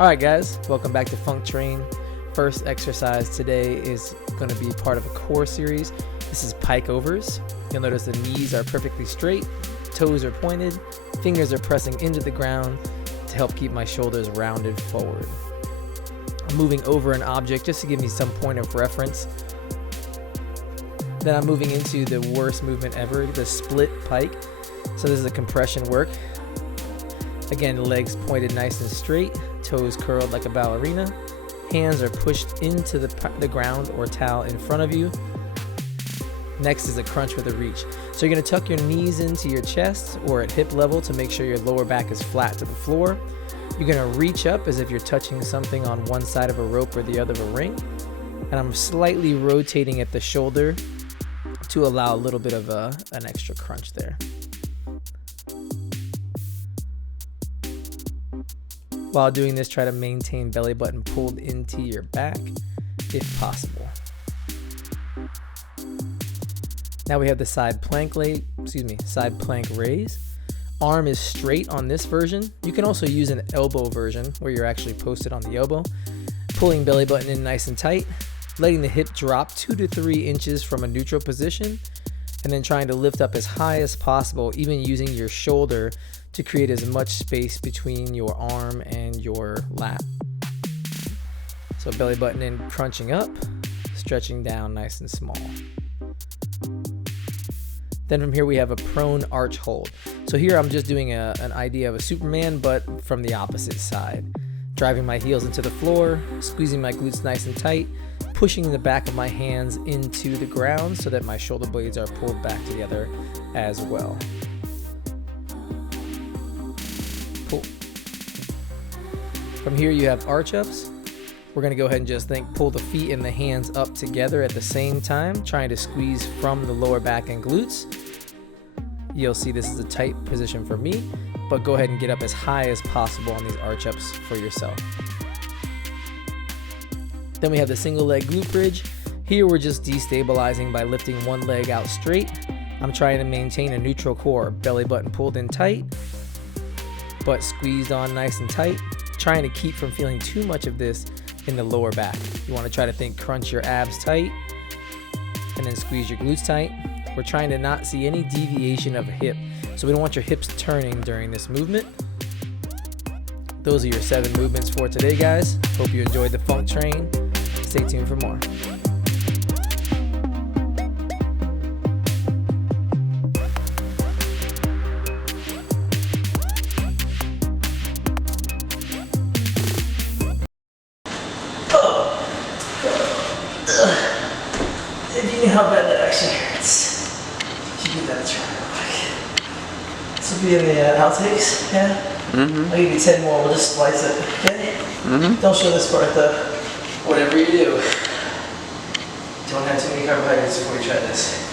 Alright guys, welcome back to Func-Train. First exercise today is going to be part of a core series. This is Pike Overs. You'll notice the knees are perfectly straight, toes are pointed, fingers are pressing into the ground to help keep my shoulders rounded forward. I'm moving over an object just to give me some point of reference. Then I'm moving into the worst movement ever, the split pike. So this is a compression work. Again, legs pointed nice and straight, toes curled like a ballerina. Hands are pushed into the ground or towel in front of you. Next is a crunch with a reach. So you're going to tuck your knees into your chest or at hip level to make sure your lower back is flat to the floor. You're going to reach up as if you're touching something on one side of a rope or the other of a ring. And I'm slightly rotating at the shoulder to allow a little bit of an extra crunch there. While doing this, try to maintain belly button pulled into your back if possible. Now we have the side plank raise. Arm is straight on this version. You can also use an elbow version where you're actually posted on the elbow. Pulling belly button in nice and tight, letting the hip drop 2 to 3 inches from a neutral position, and then trying to lift up as high as possible, even using your shoulder to create as much space between your arm and your lat. So belly button in, crunching up, stretching down nice and small. Then from here we have a prone arch hold. So here I'm just doing an idea of a Superman, but from the opposite side. Driving my heels into the floor, squeezing my glutes nice and tight, pushing the back of my hands into the ground so that my shoulder blades are pulled back together as well. Pull. From here you have arch ups. We're going to go ahead and just pull the feet and the hands up together at the same time, trying to squeeze from the lower back and glutes. You'll see this is a tight position for me, but go ahead and get up as high as possible on these arch ups for yourself. Then we have the single leg glute bridge. Here we're just destabilizing by lifting one leg out straight. I'm trying to maintain a neutral core, belly button pulled in tight, butt squeezed on nice and tight, trying to keep from feeling too much of this in the lower back. You want to try to crunch your abs tight and then squeeze your glutes tight. We're trying to not see any deviation of a hip, so we don't want your hips turning during this movement. Those are your 7 movements for today, guys. Hope you enjoyed the Func-Train. Stay tuned for more. If you knew how bad that actually hurts, you give that a try real quick. This will be in the outtakes, yeah? I'll give you 10 more, we'll just slice it, okay? Don't show this part though. Whatever you do, don't have too many carbohydrates before you try this.